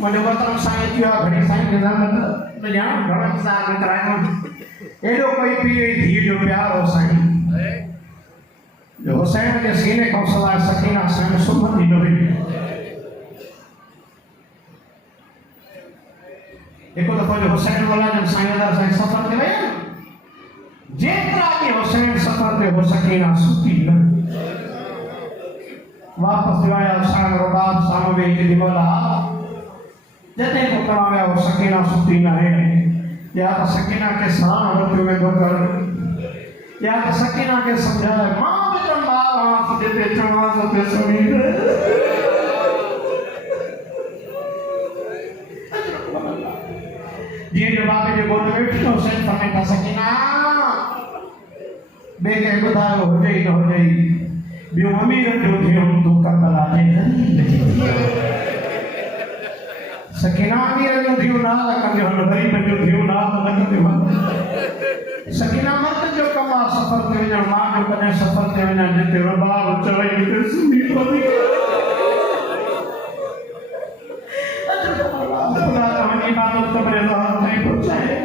मुझे वतन साईं थियो घड़ी साईं के मत न जान घणो सार में करायो एडो कोई पीए धी जो प्यार हो साईं जो हुसैन के सीने को सवार सकीना साईं सुमन दी नबी एको दफा जो हुसैन वाला जब साईं दा साईं सफर ते वया जेतरा के हुसैन सफर पे हो सकीना सुती न वापस जो आया साईं रो बाप सामने दी बोला जते को करावे वो सकीना सुती न है या तो सकीना के सलाम होते हुए दो कर या तो सकीना के समझा मां बेटा मां हाथ देते चढ़ा सते समीर ये जो बाबे जो बोल रहे थे हुसैन फरमाता सकीना बेटे बुधायो हो जाई न हो जाई बियो अमीर जो थे हम तो करबला दे सकीना अमीर जो थियो ना लकन जो गरीब जो थियो ना लकन जो सकीना मर्द जो कमा सफर ते वञण मां जो कने सफर ते वञण जिते रबाब चढ़ाई ते सुनी पवी खुदा तव्हांजी इबादत कब्र ज़ात ताईं पहुंचाए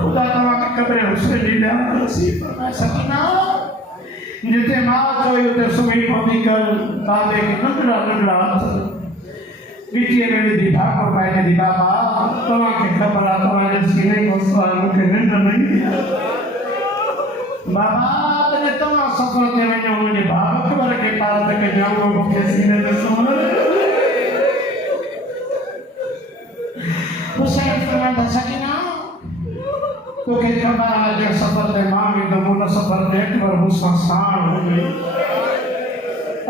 खुदा तव्हांखे कब्र हुसैन जी ॾियां नसीब फरमाए सकीना जिते मां चयो उते सुम्ही पवी कर बाबे खे नंढड़ा नंढड़ा हथ बीचे में भी दीपा को पाए दी बाबा तवा के खबर तुम्हारे सीने को सवाल मुझे निंद नहीं बाबा तने तवा सफर के में मुझे बाबा खबर के पार तक जाऊं मुझे सीने में सोना हुसैन फरमाता सकीना तो के खबर आज सफर के मां में तो मुन सफर के एक बार मुसा साण हो गई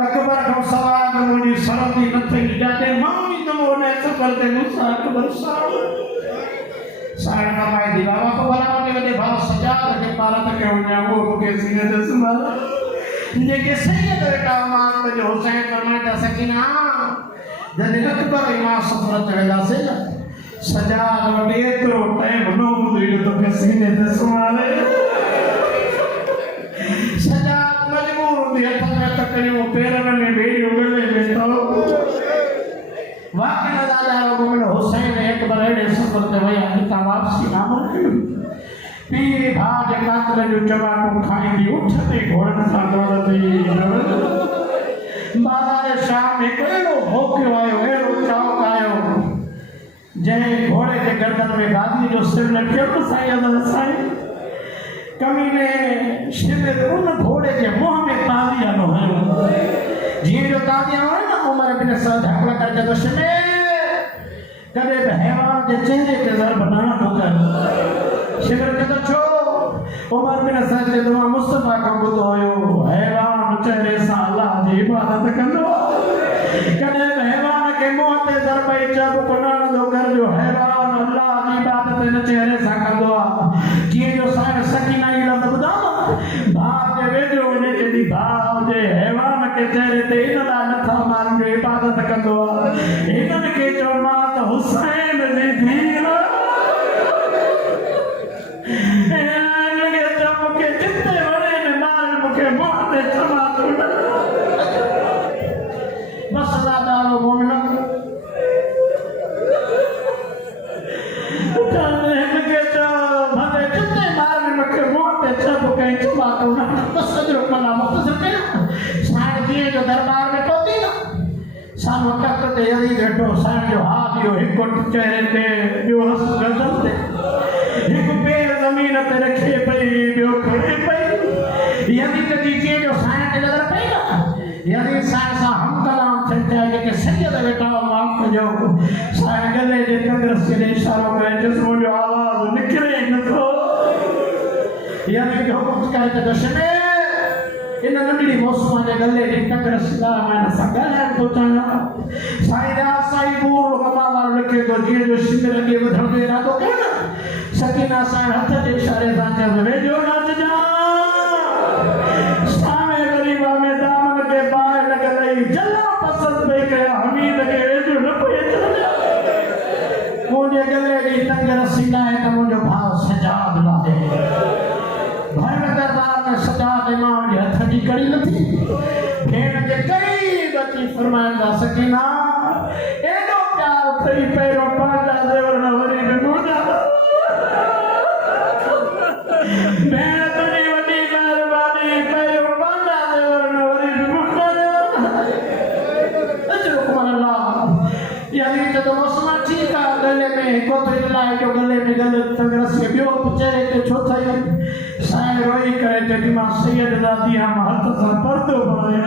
अकबर को सवाल मुझे सरदी न थी जाते मां ने सफर ते मुसा अकबर साहब साईं फरमाए दी बाबा को बोला मुझे भाव सजाद के पारा तक वञा वो के सीने ते सुमाल जेके सैयद बेटा मान जो हुसैन फरमाता सकीना जने अकबर इमाम सफर ते वेला से सजाद वटे एतरो टाइम न हूंदो तो के सीने ते सुमाले सजाद मजबूर हुंदी हथ में तकड़ियो पैरन में बेड़ी उगले में तो वाकई राजा गोविंद हुसैन एक बार एडे सफर ते वया हिता वापसी ना मर पीर भाज कातल जो चबाको खाईंदी उठते घोड़न सा दौड़ती बाजार शाम में कहिड़ो भोकियो आयो एड़ो चौक आयो जंहिं घोड़े के गर्दन में गादी जो सिर लटियो तो साईं अदर साईं कमीने शिविर उन घोड़े के मुंह में तालियां नो हयो जीअं जो तालियां है ना उमर बिन सद हकला करके तो शिविर कदे हैवान के चेहरे के ज़र बनाना होकर शिविर के तो छो उमर बिन सद के दुआ मुस्तफा का बुत होयो हैवान चेहरे सा अल्लाह जी इबादत कंदो कदे हैवान के मुंह ते ज़र पई जब बनाना दो कर जो हैवान अल्लाह की इबादत न चेहरे सा कंदो जीअं जो साईं सकीना ई लफ़्ज़ ॿुधायो भाव के वेझो वञे केॾी भाव जे हैवान के चेहरे ते इन ला नथा मारन जो इबादत कंदो इन्हनि के चओ मां त हुसैन जी धीअ लॻे त मूंखे जिते वणे न मार मूंखे मुंहं ते चमा थो बस लाॾारो मोमिन हिनखे चओ भले जिते मार मूंखे मुंहं ते चब कई चमा थो बस अॼु मना मुख़्तसर कयां साईं जीअं जो दरबार में पहुती न सानो तक ते यही वेठो साईं जो हाथ यो हिकु चेहरे ते ॿियो हस गर्दन ते हिकु पेर ज़मीन ते रखे पई ॿियो खड़े पई यदि कदी जीअं जो साईं ते नज़र पई न यदि साईं सां हम कलाम थियनि पिया जेके सैयद वेठा माफ़ कजो साईं गले जे तंदुरुस्ती ॾे इशारो करे जिस्म जो आवाज़ निकिरे ई नथो यदि हुकुम करे त दशमे इन नंढड़ी मौसम जे गले जी तंदुरुस्ती ला मां सां ॻाल्हाइण थो चाहियां साईं दास साईं बूर कमाल लिखे थो जीअं जो शिविर अॻे वधण जो इरादो कयो न सकीना साईं हथ जे इशारे सां चयो वेझो नचजा सामे ग़रीबा में दामन के बाहि लॻल जला पसंदि पई कया हमीद खे वेझो न पई अचण मुंहिंजे गले जी तंदुरुस्ती लाइ त मुंहिंजो भाउ सजाद लाहे भर दरबार में सजाद इमाम जे हथ जी कड़ी नथी भेण के कई बची फरमाइंदा सकीना एडो प्यार तक रसी बियो चेहरे ते छो थई साईं रोई करे जॾहिं मां सैयद दादी हम हथ सां पर्दो बनाए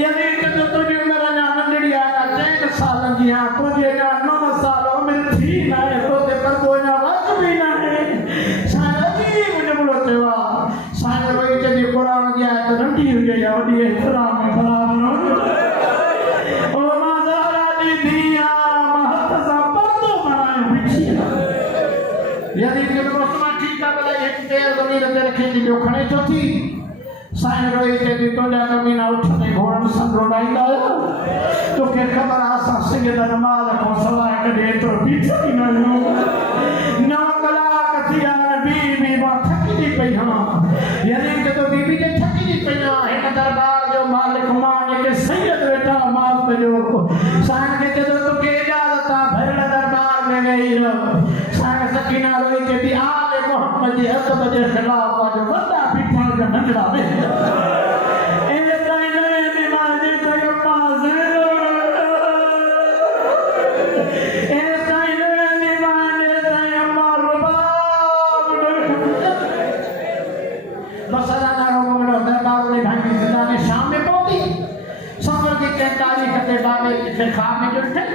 यानी कि तो तुझे मेरा नाम नंढड़ी आया 10 साल जी हां तुझे ना 9 साल मेरे थी ना तो ते पर्दो ना वच भी ना है साईं जी मुझे बोलो तेवा साईं रोई जॾहिं कुरान जी आयत नंढी हुजे या वॾी इस्लाम में बराबर ओ माज़ारा दी दिया हथ सां पर्दो बनाए बिछी यानी कि दोस्तमा ठीक है भला एक पैर ज़मीन ते रखे थी जो खणे छो थी साईं रोई ते दी तोजा कमीना उठने घोड़न संदरो लाईंदा तो के खबर आसा सैयद नमाज को सवाए कदे तो बीठो ही न हो 9 कलाक थी बीबी वा थकी दी पई हां यानी कि तो बीबी जे थकी दी पई हां एक दरबार जो मालिक मान के सैयद बेटा माल पे जो साईं के जदो तो के इजाजत भरल दरबार में गई रहो साईं सकीना रोई के भी आले मोहम्मद जी हक बजे खिलाफ जो वड्डा बीठा जो नंढड़ा में ए ताईं ने दीवार दे तो पास ए ताईं ने दीवार दे ताईं मार बाप मसला ना रो दरबार में भाई जिंदा ने शाम में पहुंची सफर की 43 कते बाबे के खाब में जो ठल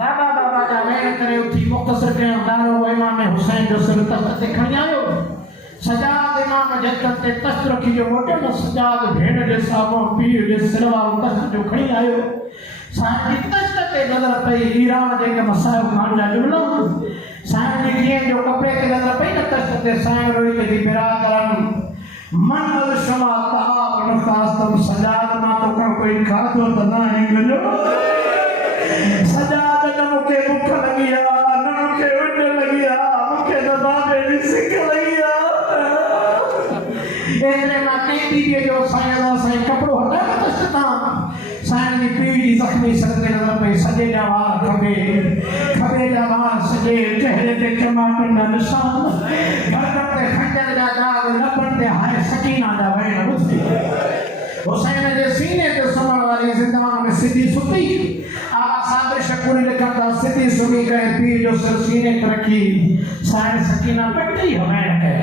बाबा बाबा जा मैं करे उठी मुख्तसर के दारो इमाम हुसैन जो सिर तख्त ते खणी आयो सजाद इमाम जन्नत ते तख्त रखी जो मोटे न सजाद भेण जे सामो पीर जे सिर वालो तख्त जो खणी आयो साईं जी तख्त ते नजर पई ईरान जे के मसायो खान जा जुमलो साईं जी के जो कपड़े ते नजर पई न तख्त ते साईं रोई के बिरादरन मन अल शमा ताब नखास्तम सजाद मा तो कोई खादो त ना है गलो सजाद न मुके भूख लगिया न मुके उठ लगिया मुके दबावे दी सिक लगिया एने माते दीदी जो साईं कपड़ो हटा तस्ता साईं दी पीड़ी जख्मी सर ते नजर पे सजे जा वार खबे जा वार सजे चेहरे ते टमाटर ना निशान गर्दन ते खंजर जा दाग लपन ते हाय सकीना जा वैन बुझी हुसैन जे सीने ते समण वाली जिंदगी में सिद्धी सुती आवा साबिर शकूरी लिखंदा सिद्धी सुनी गए पीर जो सिर सीने पे रखी साईं सकीना पट्टी हमें के